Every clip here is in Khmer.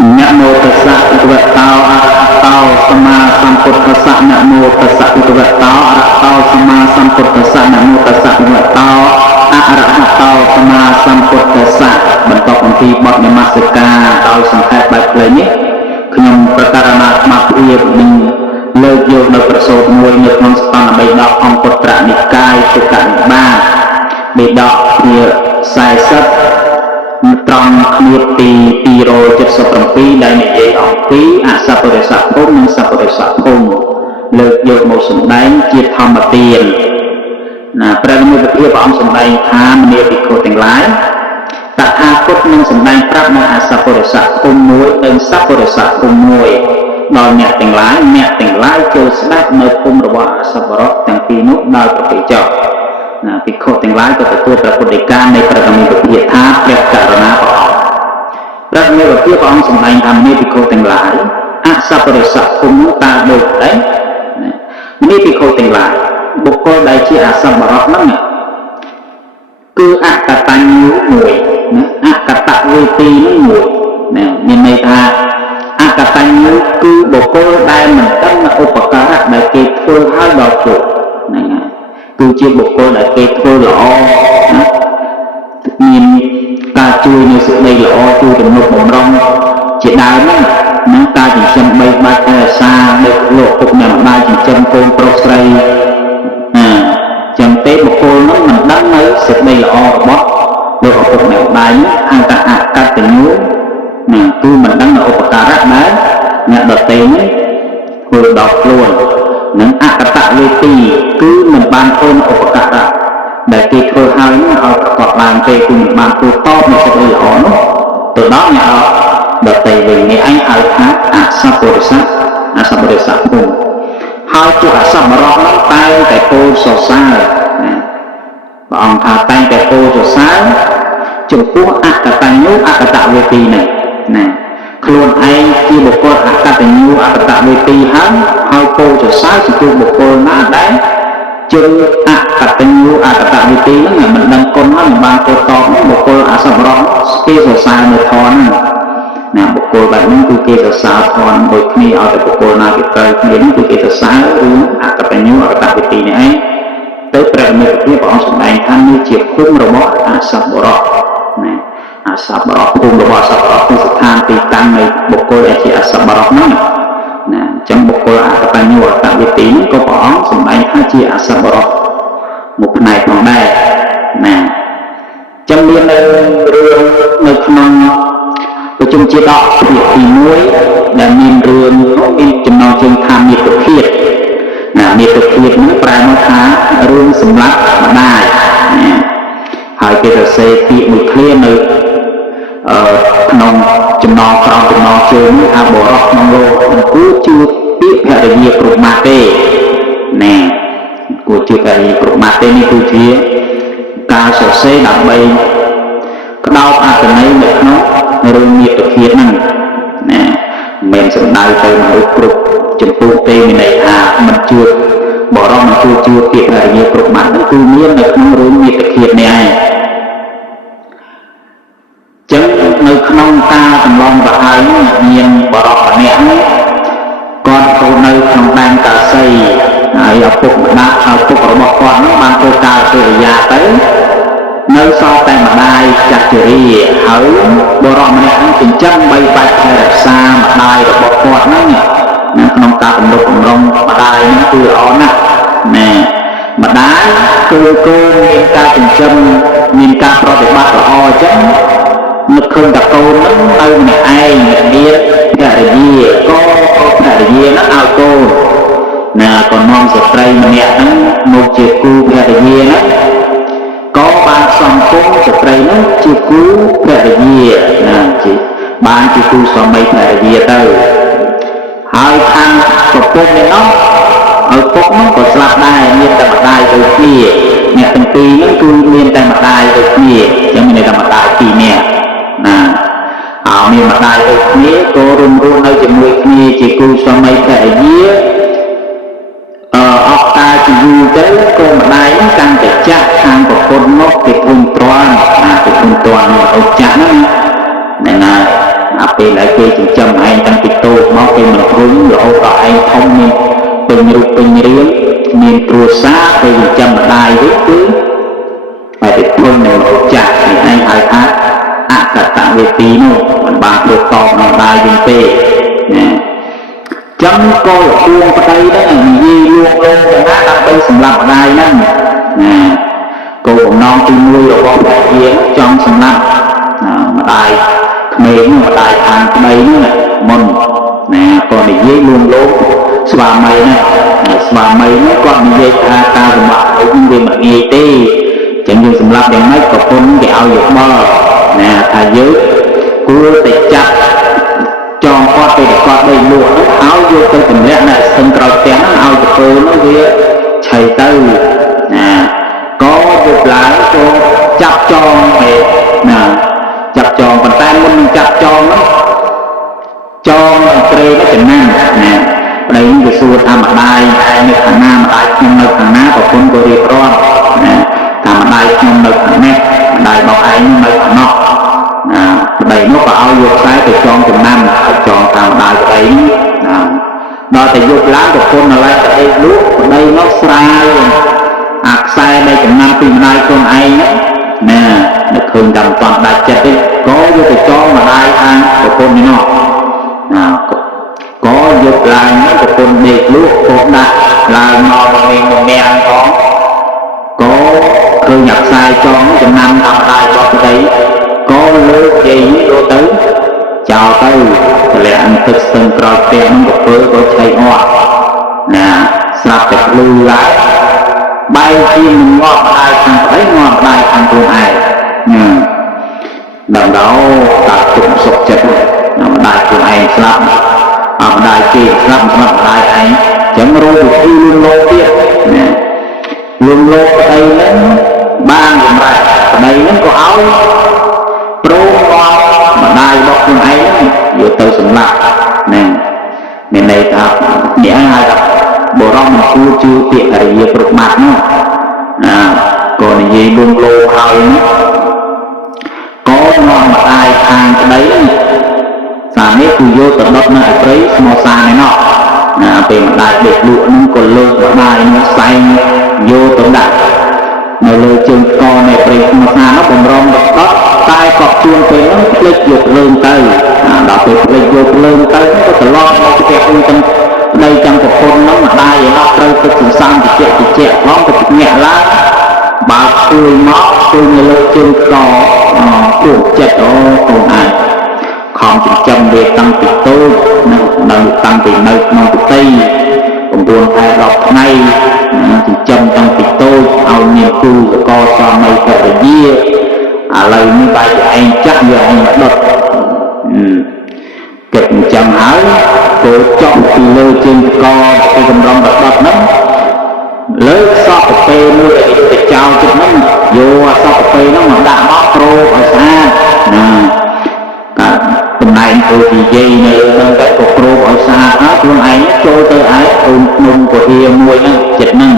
นะโมตัสสะภะคะวะโตอะระหะโตสัมมาสัมพุทธัสสะนะโมตัสสะภะคะวะโตอะระหะโตสัมมาสัมพุทธัสสะนะโมตัสสะภะคะวะโตอะระหะโตสัมมาสัมพุทธัสสะបន្តអំពីបទនមស្ការដោយសង្ខេបបែបផ្លូវនេះខ្ញុំប្រកាសណាអាត្មាភាពនឹងលើកយកនៅប្រសូតមួយនៅក្នុងស្ថានបិដកអង្គពុត្រនិកាយទុក្កនិបាតបិដកជា40ត្រង់គ្នាទី277ដែលនិយាយអំពីអសពរិស័ភូមិនិងសពរិស័ភូមិលើកយកមកសម្ដែងជាធម្មទានណាព្រះនិមិត្តភាពព្រះអង្គសម្ដែងថាមនាភិក្ខុទាំងឡាយតថាគតនឹងសម្ដែងប្រាប់នៅអសពរិស័ភូមិមួយនិងសពរិស័ភូមិមួយដល់អ្នកទាំងឡាយចូលស្ដាប់នៅភូមិរបស់អសពរៈទាំងពីរនោះដោយប្រតិចោណាភិក្ខុទាំងឡាយក៏ទទួលព្រះពុទ្ធដីកានៃព្រះនិមិត្តភាពថាព្រះករុណាព្រះអង្គព្រះនិមិត្តភាពព្រះអង្គសម្ដែងថាមនាភិក្ខុទាំងឡាយអសពរិស័ភូមិនោះតើដូចដែរមនាភិក្ខុទាំងឡាយបុគ្គលដែលជាអសពរៈហ្នឹងគឺអកតញ្ញូមួយណាអកតវេទីនឹងមួយណាមានន័យថាអកតញ្ញូគឺបុគ្គលដែលមិនដឹងនៅឧបការៈដែលគេធ្វើឲ្យដល់ជោគហ្នឹងហើយគឺជាបុគ្គលដែលគេធ្វើល្អណាមានការជួយនៅសេចក្តីល្អជួយទំនុកបំរុងជាដើមហ្នឹងណាការចិញ្ចឹមបីបាច់តែអាសាដឹកលោកពុកញ៉ាំបាយចិញ្ចឹមកូនប្រុសស្រីចឹងទេបុគ្គលនោះមិនដឹងនៅសេចក្តីល្អរបស់លោកឪពុកម្ដាយហៅថាអកតញ្ញូណាគឺមិនដឹងនៅឧបការៈដែលអ្នកដទៃនេះធ្វើដល់ខ្លួននិងអកតវេទីគឺមិនបានធ្វើឧបការៈដែលគេធ្វើឲ្យនឹងឲ្យប្រកបបានទេគឺមិនបានធ្វើតបនៅសេចក្តីល្អនោះទៅដល់អ្នកដទៃវិញនេះឯងហៅថាអសពរិស័ភូមិហើយពួកអសពរៈនោះតែងតែពោលសរសើរណាព្រះអង្គថាតែងតែពោលសរសើរចំពោះអកតញ្ញូអកតវេទីនេះណាខ្លួនឯងជាបុគ្គលអកតញ្ញូអកតវេទីហើយពោលសរសើរចំពោះបុគ្គលណាដែលជើងអកតញ្ញូអកតវេទីហ្នឹងមិនដឹងគុណហើយមិនបានទៅតបនឹងបុគ្គលអសពរៈគេសរសើរនៅធម៌ហ្នឹងណាបុគ្គលបែបនេះគឺគេសរសើរធម៌ដូចគ្នាឲ្យតែបុគ្គលណាគេត្រូវគ្នានេះគឺគេសរសើររឿងអកតញ្ញូអកតវេទីនេះឯងទៅព្រះនិមិត្តភាពព្រះអង្គសម្ដែងថានេះជាភូមិរបស់អសពរៈណាអសពរៈភូមិរបស់អសពរៈគឺស្ថានទីតាំងនៃបុគ្គលដែលជាអសពរៈហ្នឹងណាអញ្ចឹងបុគ្គលអកតញ្ញូអកតវេទីនេះក៏ព្រះអង្គសម្ដែងថាជាអសពរៈមួយផ្នែកផងដែរណាអញ្ចឹងមាននៅរឿងនៅក្នុងប្រជុំជាដកភាគទី1ដែលមានរឿងមានចំណងជើងថាមាតុភាគណាមាតុភាគនេះប្រែមកថារឿងសម្រាប់ម្ដាយណាហើយគេសរសេរពាក្យមួយឃ្លានៅក្នុងចំណងក្រោមចំណងជើងនេះថាបរិសុទ្ធក្នុងលោកមិនគួរជឿពាក្យភរិយាគ្រប់ម៉ាត់ទេណាគួរជឿភរិយាគ្រប់ម៉ាត់ទេនេះគឺជាការសរសេរដើម្បីក្តោបអត្ថន័យនៅក្នុងរឿងមាតុភាគហ្នឹងណាមិនសំដៅទៅមនុស្សគ្រប់ចំពោះទេមានន័យថាមិនជឿបរិសុទ្ធមិនគួរជឿពាក្យភរិយាគ្រប់ម៉ាត់ហ្នឹងគឺមាននៅក្នុងរឿងមាតុភាគនេះឯងចឹងនៅក្នុងការកន្លងទៅហើយមានបរិសុទ្ធម្នាក់គាត់ទៅនៅក្នុងដែនកាសីហើយឪពុកម្ដាយឪពុករបស់គាត់ហ្នឹងបានធ្វើការកិរិយាទៅនៅសល់តែម្ដាយចាស់ជរាហើយបរិសុទ្ធម្នាក់ហ្នឹងចិញ្ចឹមបីបាច់ថែរក្សាម្ដាយរបស់គាត់ហ្នឹងនៅក្នុងការទំនុកបំរុងម្ដាយហ្នឹងគឺល្អណាស់ណាម្ដាយគឺមានការចិញ្ចឹមមានការប្រតិបត្តិល្អអញ្ចឹងនឹកឃើញតែកូនហ្នឹងនៅម្នាក់ឯងមានភរិយាក៏ភរិយាហ្នឹងឲ្យកូនណាក៏នាំស្ត្រីម្នាក់ហ្នឹងមកជាគូភរិយាហ្នឹងក៏បានសំគមស្ត្រីនោះជាគូភរិយាណាជាបានជាគូស្វាមីភរិយាទៅហើយខាងប្រពន្ធនេះនោះឪពុកនោះក៏ស្លាប់ដែរមានតែម្ដាយដូចគ្នាអ្នកទាំងពីរហ្នឹងគឺមានតែម្ដាយដូចគ្នាចឹងមានតែម្ដាយពីរនាក់ណាហើយមានម្ដាយដូចគ្នាក៏រួមរស់នៅជាមួយគ្នាជាគូស្វាមីភរិយាអស់តាជាយូរទៅក៏ម្ដាយហ្នឹងកាន់តែចាស់ខាងប្រពន្ធមកគេភូមិទ្រាំណាគេភូមិទ្រាំអូចាស់ហ្នឹងណា ពេលដែលគេចិញ្ចឹមឯងតាំងពីតូចមកគេមិនព្រមរហូតដល់ឯងធំមានពេញរូបពេញរាងមានគ្រួសារគេចិញ្ចឹមម្ដាយវិញគឺតែទៅធំនៅចាស់នេះឯងហៅថាអកតវេទីនោះមិនបានធ្វើតបនឹងម្ដាយវិញទេណាចឹងក៏លួងប្តីដែរនិយាយលួងលងយ៉ាងណាដើម្បីសម្លាប់ម្ដាយហ្នឹងណាគោលបំណងទី1របស់ព្រះជាចង់សម្លាប់ម្ដាយក្មេងម្ដាយខាងប្តីហ្នឹងមុនណាក៏និយាយលួងលងស្វាមីណាស្វាមីហ្នឹងគាត់និយាយថាការសម្លាប់នេះវាមិនងាយទេចឹងយើងសម្លាប់យ៉ាងម៉េចក៏ពុនគេឲ្យយោបល់ណាថាយើងគួរតែចាប់ចងគាត់ទៅគាត់បីលក់ហ្នឹងឲ្យយកទៅទម្លាក់នៅស្ទឹងក្រោយផ្ទះហ្នឹងឲ្យទៅពេលនោះវាឆៃទៅណាក៏យកឡើងក៏ចាប់ចងទៅណាចាប់ចងប៉ុន្តែមុននឹងចាប់ចងហ្នឹងចងត្រេនោះចំណាំណាប្តីវាសួរថាម្ដាយឯងនៅខាងណាម្ដាយខ្ញុំនៅខាងណាប្រពន្ធក៏រៀបរាប់ណាថាម្ដាយខ្ញុំនៅខាងនេះម្ដាយរបស់ឯងនៅខាងនោះណាប្តីនោះក៏ឲ្យយកខ្សែទៅចងចំណាំឲ្យចងតាមម្ដាយប្តីណាដល់តែយកឡើងប្រពន្ធនៅឡើយប្តីលក់ប្តីនោះស្រាវអាខ្សែដែលចំណាំពីម្ដាយខ្លួនឯងណានឹកឃើញតែមិនតាន់ដាច់ចិត្តទេក៏យកទៅចងម្ដាយខាងប្រពន្ធនេះនោះណាក៏យកឡើងប្រពន្ធដេកលក់ក៏ដាក់ឡើងមកមកនាងផងក៏ឃើញអាខ្សែចងចំណាំតាមម្ដាយរបស់ប្តីក៏លើកយាយយកទៅចោលទៅតម្លាក់ទឹកស្ទឹងក្រោយផ្ទះនឹងក៏ក៏ឆៃអត់ណាស្រាប់តែភ្លឺឡើងបែរជាមិនងាប់ម្ដាយខាងប្តីងាប់ម្ដាយខាងខ្លួនឯងដល់តាទុកសុខចិត្តម្ដាយខ្លួនឯងស្លាប់ម្ដាយគេស្លាប់សម្រាប់ម្ដាយឯងចឹងរងវិធីលួងលោមទៀតណាលួងលោមប្តីហ្នឹងបានសម្រាប់ប្តីហ្នឹងក៏ឲ្យព្រមមកម្ដាយរបស់ខ្លួនឯងយកទៅសម្លាប់ហ្នឹងមានន័យថានេះហៅថាបរមមិនគួរជឿពាក្យអរិយាគ្រប់ម៉ាត់នោះណាក៏និយាយលួងលោមហើយក៏នាំម្ដាយខាងប្តីសារនេះគឺយកទៅដុតនៅឯព្រៃស្មោសានេះនោះណាពេលម្ដាយដេកលក់នឹងក៏លើកម្ដាយនឹងសែងយកទៅដាក់នៅលើជើងកនៃព្រៃស្មោសានោះបំរុងដុតតែក៏ជួនពេលនោះភ្លេចយកលើងទៅដល់ពេលភ្លេចយកលើងទៅក៏ត្រឡប់មកផ្ទះវិញទាំងប្តីទាំងប្រពន្ធនោះម្ដាយឯនោះត្រូវទឹកសន្សំតិចផងទៅញាក់ឡើងបើជួយមកជួយនៅលើជើងកពួកចិត្តអូខ្លួនឯងខំចិញ្ចឹមវាតាំងពីតូចនៅតាំងពីនៅក្នុងផ្ទៃ9 ខែ 10 ថ្ងៃចិញ្ចឹមតាំងពីតូចឲ្យមានគូសកលស្វាមីភរិយាឥឡូវនេះបែរជាឯងចាក់យកឯងមកដុតគិតចិញ្ចឹមហើយគោចង់ពីលើជើងកទៅកម្រងដុតហ្នឹងលើកសពពេលមួយដែលយកទៅចោលចិត្តហ្នឹងយកសពពេលហ្នឹងមកដាក់មកប្រូឲ្យស្អាតណាតំណែងធ្វើជាយាយនៅនឹងតែក៏គ្រូឲ្យស្អាតហើយខ្លួនឯងចូលទៅឯងអូនភ្នំពហិមួយហ្នឹងចិត្តហ្នឹង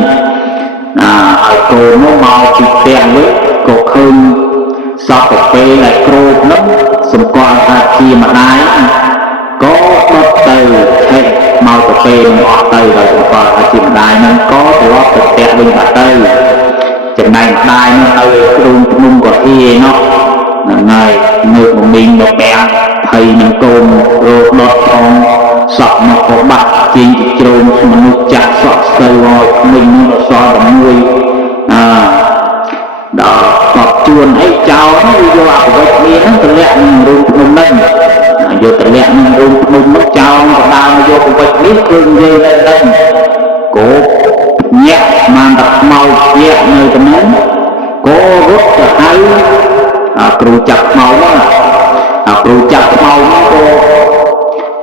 ឲ្យកូននោះមកពីផ្ទះវិញក៏ឃើញសពពេលដែលគ្រូហ្នឹងសម្គាល់ថាជាម្ដាយក៏ដុតទៅឆេះមកទៅពេលអស់ទៅដោយសម្គាល់ថាជាម្ដាយហ្នឹងក៏ត្រឡប់ទៅផ្ទះវិញបាត់ទៅចំណែកម្ដាយនោះនៅគ្រូភ្នំពហិនោះហ្នឹងហើយនៅមមីងមកបែងភ័យនឹងកូនរោដុតផងសក់មកក៏បាត់ជាងជាជ្រោមមនុស្សចាស់សក់ស្ទើរហើយមិញនោះសល់តែមួយដល់កប់ជួនអីចោលនោះយកអបវិជ្ជមានហ្នឹងតម្លាក់នឹងរូងភ្នំហ្នឹងយកតម្លាក់នឹងរូងភ្នំនោះចោលក៏ដើរមកយកអបវិជ្ជមានគឺនិយាយទៅគោញាក់បានតែខ្មោចញាក់នៅតំណគោរត់ទៅហៅគ្រូចាប់ខ្មោចហ្នឹងគ្រូចាប់ខ្មោចហ្នឹងក៏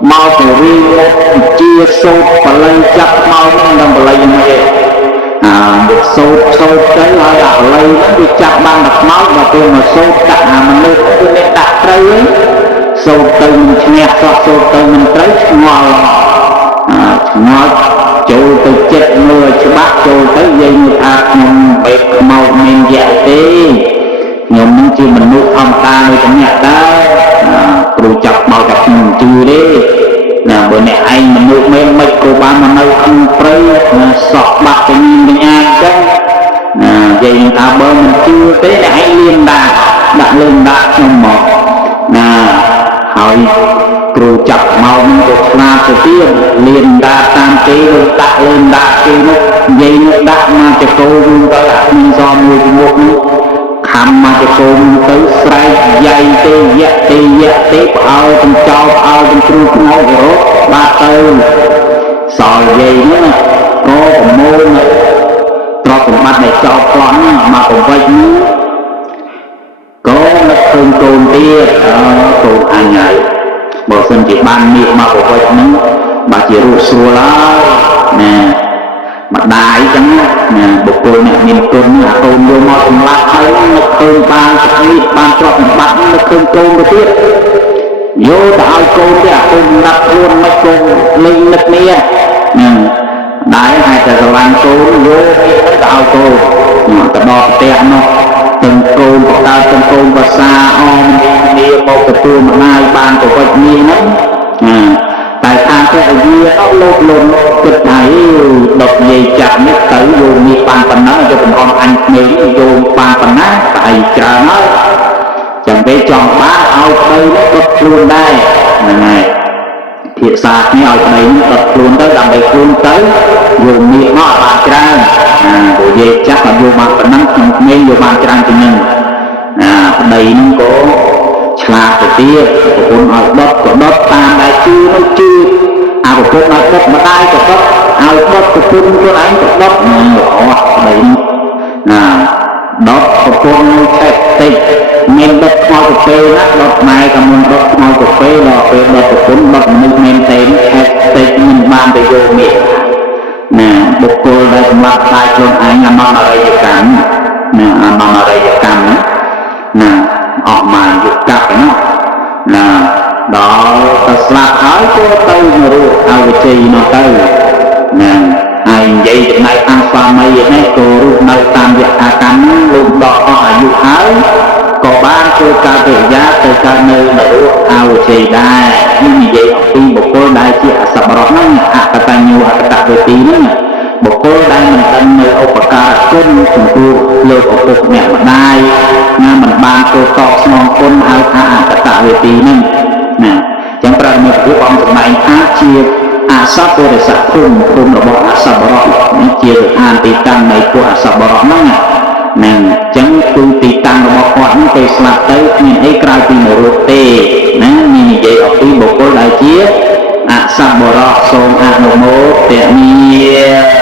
មកទៅរៀនជាសូត្របល័យចាប់ខ្មោចហ្នឹងដល់បល័យហ្នឹងឯងវាសូត្រទៅហើយអាបល័យហ្នឹងវាចាប់បានតែខ្មោចដល់ពេលមកសូត្រដាក់អាមនុស្សគឺអ្នកដាក់ត្រូវឯងសូត្រទៅមិនឈ្នះសោះសូត្រទៅមិនត្រូវឆ្ងល់ចូលទៅចិត្តមើលច្បាស់ចូលទៅនិយាយថាខ្ញុំបែកខ្មោចមានយៈទេខ្ញុំ ខ្ញុំនឹងជាមនុស្សធម្មតាដូចតែអ្នកដែរគ្រូចាប់មកតែខ្ញុំជឿទេណាបើអ្នកឯងមនុស្សមែនមិនក៏បានមកនៅក្នុងព្រៃសក់បាក់ទៅញញញ៉ាអញ្ចឹងណានិយាយថាបើមិនជឿទេអ្នកឯងលៀនដាក់លើដាក់ខ្ញុំមកណាហើយគ្រូចាប់មកនឹងក៏ឆ្លាតទៅទៀតលៀនដាក់តាមគេលើដាក់លើដាក់គេនោះនិយាយនោះដាក់មកចកោវិញទៅអាមានសមមួយពីមុខនោះខំមកចកោទៅស្រែកយាយទេយៈទេយៈទេផ្អើទាំងចោលផ្អើទាំងគ្រូខ្មោចរត់បាត់ទៅសល់យាយនេះក៏ប្រមូលទ្រព្យសម្បត្តិដែលចោលផ្លន់មកប្រវិចនេះក៏នឹកឃើញកូនទៀតកូនអញហើយបើសិនជាបានមាសមកប្រវិចហ្នឹងបើជារស់ស្រួលហើយណាម្ដាយចឹងណាបុគ្គលអ្នកមានគុណអាកូនយកមកសម្លាប់ហើយនឹកឃើញបានស្អីបានទ្រព្យសម្បត្តិនឹកឃើញកូនទៅទៀតយកទៅឲ្យកូនទៀតអាកូនដាក់ខ្លួនមិនកូនលេងនឹកនេះណាដែរហើយតែស្រឡាញ់កូនយកទៅឲ្យកូនទៅដល់ផ្ទះនោះទាំងកូនបកើតទាំងកូនភាសាអមគ្នាមកទទួលម្ដាយបានប្រវត្តិនេះហ្នឹងតែថាទៅវាអត់លោកលំគិតថាដុតនិយាយចាក់នេះទៅយកនេះបានប៉ុណ្ណឹងយកកំហំអញក្មេងយកបានប៉ុណ្ណាតែច្រើនហើយចាំពេលចង់បានឲ្យប្តីនេះដុតខ្លួនដែរហ្នឹងហើយភាសានេះឲ្យប្តីនេះដុតខ្លួនទៅដើម្បីខ្លួនទៅយកនេះមកបានច្រើនព្រោះនិយាយចាក់ឲ្យយកបានប៉ុណ្ណឹងខ្ញុំក្មេងយកបានច្រើនជាងនឹងប្តីនឹងក៏ឆ្លាតទៅទៀតប្រពន្ធឲ្យដុតក៏ដុតតាមដែលជឿនោះជឿអាប្រពន្ធឲ្យដុតម្ដាយក៏ដុតឲ្យដុតប្រពន្ធខ្លួនឯងក៏ដុតល្អប្តីណាដុតប្រពន្ធឆែកតិចមានដុតខ្មោចទៅពេលណាដុតម៉ែក៏មិនដុតខ្មោចទៅពេលដល់ពេលដុតប្រពន្ធដុតមនុស្សមែនទេឆែកតិចមិនបានទៅយកមាសណាបុគ្គលដែលសម្រាប់ខ្លាចខ្លួនឯងអនន្តរិយកម្មណាអនន្តរិយកម្មណាអស់មកយុគកណាណាដល់ទៅស្លាប់ហើយក៏ទៅនរកអវិជ័យនោះទៅណាហើយនិយាយចំណែកខាងស្វាមីនេះក៏រស់នៅតាមយថាកម្មលោកដល់អស់អាយុហើយក៏បានធ្វើការកិរិយាទៅកើតនៅនរកអវិជ័យដែរនេះនិយាយអំពីបុគ្គលដែលជាអសប្បុរសហ្នឹងអកតញ្ញូអកតវេទីហ្នឹងបុគ្គលដែលមិនដឹងនៅឧបការៈគុណចំពោះលោកឪពុកម្ដាយណាមិនបានធ្វើតបស្នងគុណហៅថាអកតវេទីហ្នឹងណាចឹងប្រមាណពីអង្គសម្ដែងថាជាអសប្បុរិសភូមិរបស់អសប្បុរសនេះជាស្ថានទីតាំងនៃពួកអសប្បុរសហ្នឹងណាចឹងគឺទីតាំងរបស់គាត់ហ្នឹងពេលស្លាប់ទៅគ្មានអីក្រៅពីនរកទេណានេះនិយាយអំពីបុគ្គលដែលជាអសប្បុរសសូមអនុមោទនា